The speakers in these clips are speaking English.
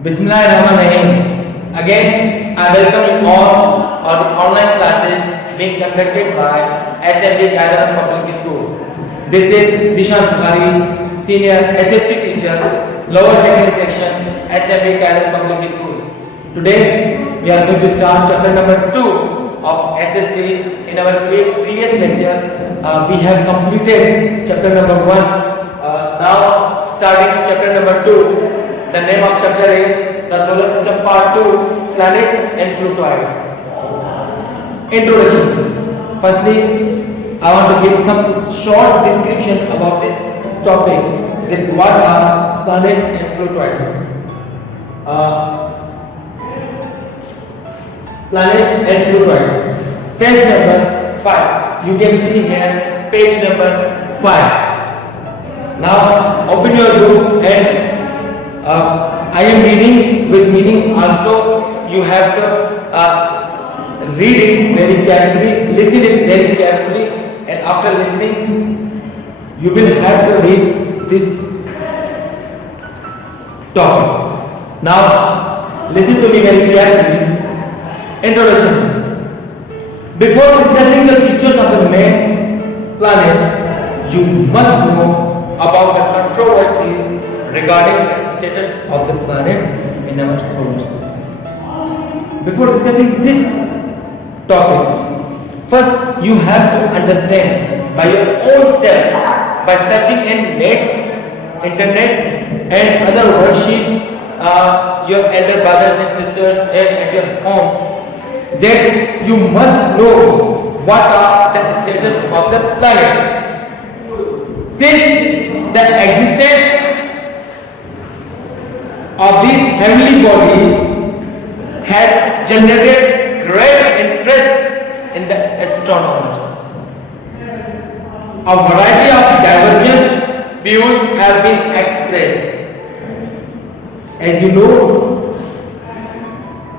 Bismillahirrahmanirrahim. Again, I welcome you all on the online classes being conducted by SMD Guidance Public School. This is Zishan Bukhari, Senior SST Teacher, Lower Secondary Section, SMD Guidance Public School. Today, we are going to start chapter number 2 of SST. In our previous lecture, we have completed chapter number 1. Now, starting chapter number 2. The name of chapter is the Solar System Part 2, Planets and Plutoids. Introduction. Firstly, I want to give some short description about this topic. That what are planets and Plutoids? Planets and Plutoids. Page number 5. You can see here page number 5. Now open your book and I am reading with meaning also. You have to read it very carefully, listen it very carefully, and after listening, you will have to read this topic. Now, listen to me very carefully. Introduction. Before discussing the features of the main planet, you must know about the controversies regarding the status of the planets in our solar system. Before discussing this topic, first you have to understand by your own self, by searching in nets, internet and other worksheets, your elder brothers and sisters at your home, that you must know what are the status of the planets. Since the existence of these heavenly bodies has generated great interest in the astronomers. A variety of divergent views have been expressed. As you know,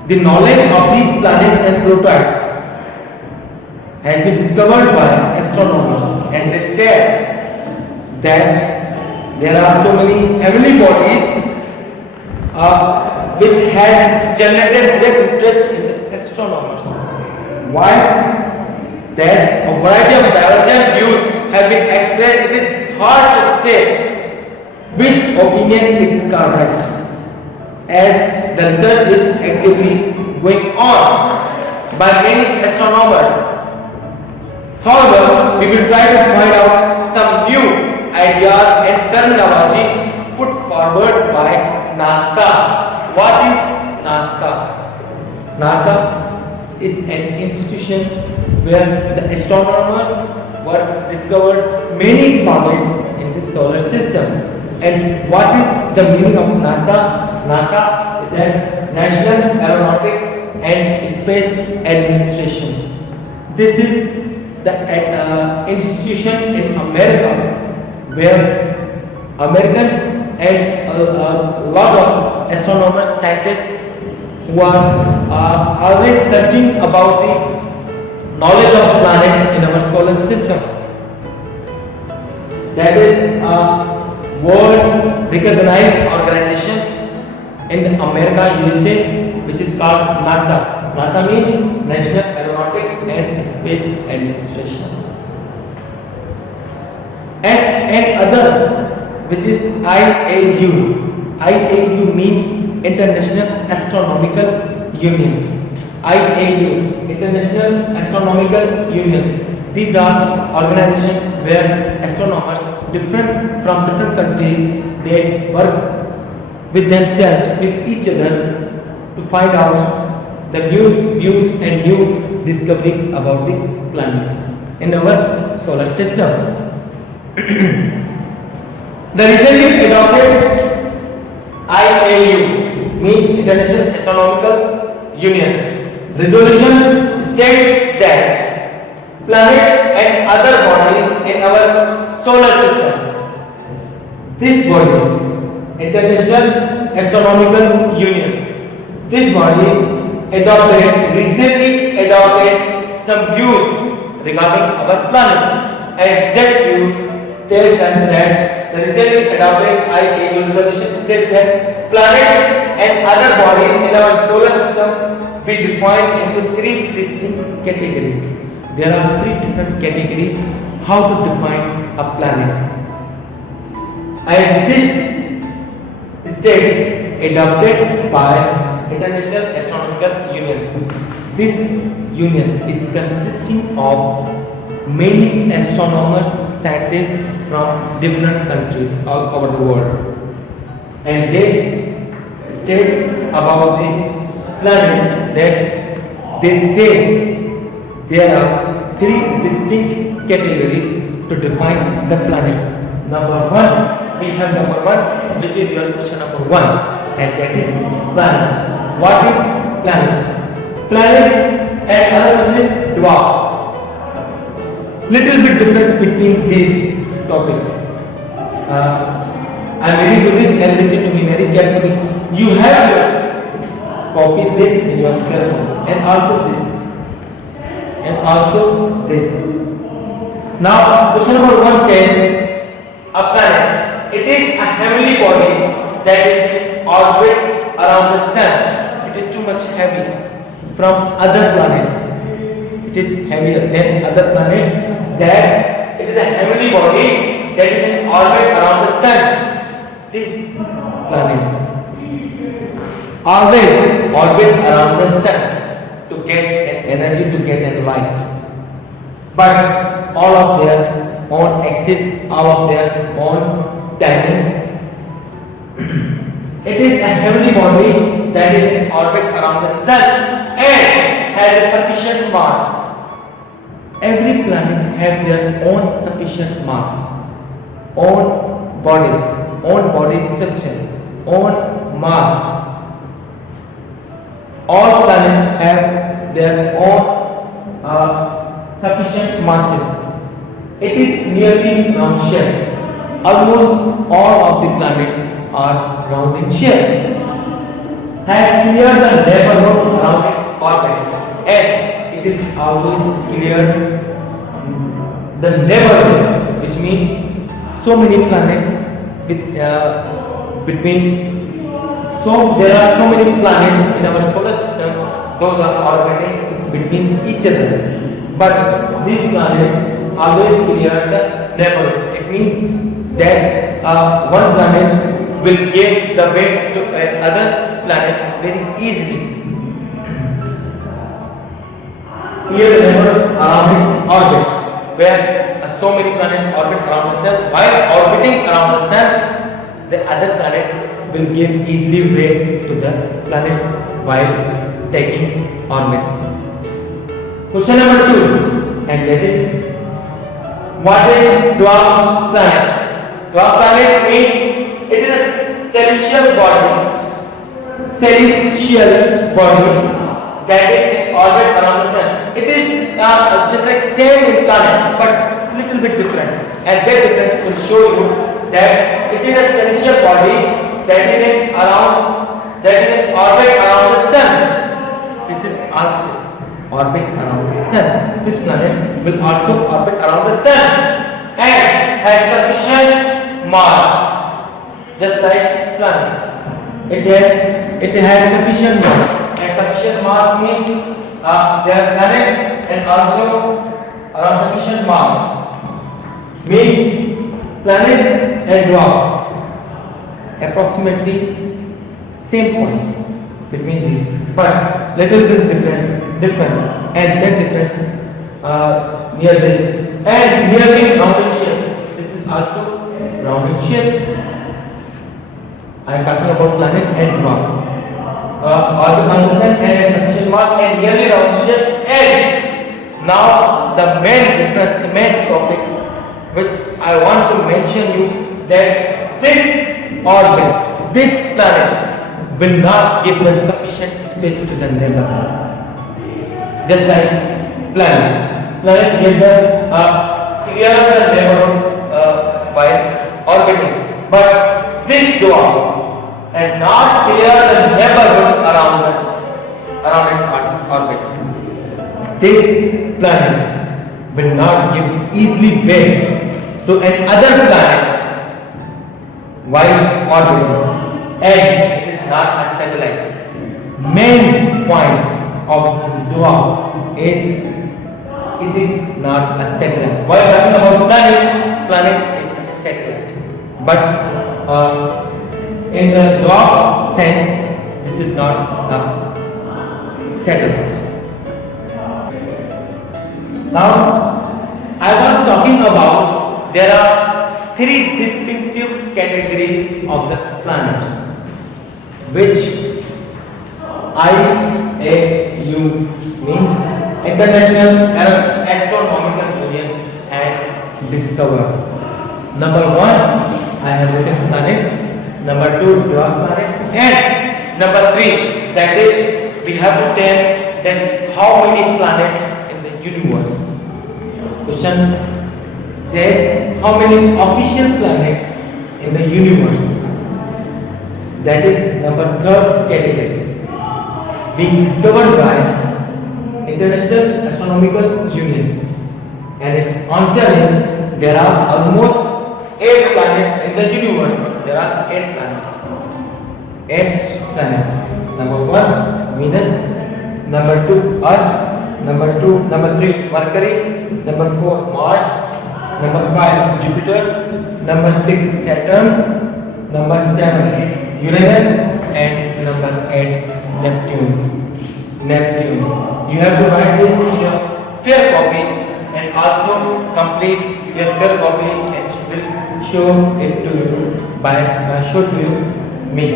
the knowledge of these planets and Plutoids has been discovered by astronomers, and they said that there are so many heavenly bodies which has generated great interest in the astronomers. Why? That a variety of divergent views have been expressed. It is hard to say which opinion is correct, as the research is actively going on by many astronomers. However, we will try to find out some new ideas and terminology put forward by NASA. What is NASA? NASA is an institution where the astronomers were discovered many planets in the solar system. And what is the meaning of NASA? NASA is the National Aeronautics and Space Administration. This is the institution in America where Americans and a lot of astronomers, scientists who are always searching about the knowledge of planets in our solar system. That is world recognized organizations in America, USA, which is called NASA. NASA means National Aeronautics and Space Administration. And other, which is IAU. IAU means International Astronomical Union. IAU, International Astronomical Union. These are organizations where astronomers from different countries, they work with themselves, with each other, to find out the new views and new discoveries about the planets in our solar system. The recently adopted IAU means International Astronomical Union resolution states that planets and other bodies in our solar system, this body, International Astronomical Union, this body recently adopted some views regarding our planets, and that views tells us that the recently adopted IAU resolution states that planets and other bodies in our solar system we define into three distinct categories. There are three different categories how to define a planet. And this state adopted by International Astronomical Union. This union is consisting of many astronomers, scientists from different countries all over the world, and they state about the planet that they say there are three distinct categories to define the planets. Number one, we have number one, which is your question number one, and that is planets. What is planet? Planet and other question is dwarf. Little bit difference between these topics. I am reading to this and listen to me very carefully. You have to copy this in your phone and also this and also this. Now, question number one says a planet. It is a heavenly body that is orbit around the sun. It is too much heavy from other planets. It is heavier than other planets. That it is a heavenly body that is in orbit around the sun. These planets always orbit around the sun to get energy, to get light. But all of their own axis, all of their own timings. It is a heavenly body that is in orbit around the sun and has a sufficient mass. Every planet has their own sufficient mass, own body structure, own mass. All planets have their own sufficient masses. It is nearly round shape. Almost all of the planets are round in shape. Has cleared the neighborhood around its orbit, and it is always cleared the neighborhood, which means so many planets with between. So there are so many planets in our solar system. Those are orbiting between each other. But these planets always clear the neighborhood. It means that one planet will give the way to another planet very easily. Clear the neighborhood around its orbit, where so many planets orbit around the sun. While orbiting around the sun, the other planet will give easily way to the planets while taking orbit. Question number 2, and that is, what is dwarf planet? Dwarf planet means it is a celestial body that is in orbit around the sun. It is just like same in planet, but little bit different, and that difference will show you that it is a celestial body that is in orbit around the sun. This is also orbit around the sun. This planet will also orbit around the sun and has sufficient mass, just like planets. It has sufficient mass. And sufficient mass means they are planets and also around sufficient mass. Means planets and dwarf approximately same points between these, but little bit difference, and that difference near this and nearly rounded shape. This is also rounded shape. I am talking about planet and dwarf. Orbit around the sun and sufficient mass and nearly round shape. And now the main topic which I want to mention you, that this orbit, this planet will not give us sufficient space to the neighborhood. Just like planet gives us clear the neighborhood while orbiting, but this dwarf and not clear the neighborhood around its orbit. This planet will not give easily way to another planet while orbiting, and it is not a satellite. Main point of dwarf is it is not a satellite. While talking about planet is a satellite. But in the dwarf sense, this is not a satellite. Now, I was talking about there are three distinctive categories of the planets, which IAU means International Astronomical Union has discovered. Number one, I have written planets. Number two, dwarf planets, and number three, that is we have to tell then how many planets in the universe. Question says how many official planets in the universe. That is number third category, being discovered by International Astronomical Union, and its answer is there are almost 8 planets in the universe. There are 8 planets. 8 planets. Number 1, Venus. Number 2, Earth. Number 3, Mercury. Number 4, Mars. Number 5, Jupiter. Number 6, Saturn. Number 7, Uranus. And number 8, Neptune. You have to write this in your fair copy and also complete your fair copy and will show it to you me.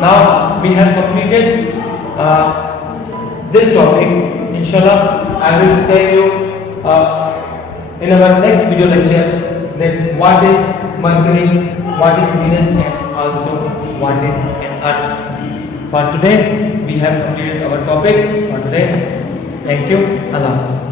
Now we have completed this topic. Inshallah, I will tell you in our next video lecture that what is Mercury, what is Venus, and also what is an Earth. For today, we have completed our topic for today. Thank you. Allah Hafiz.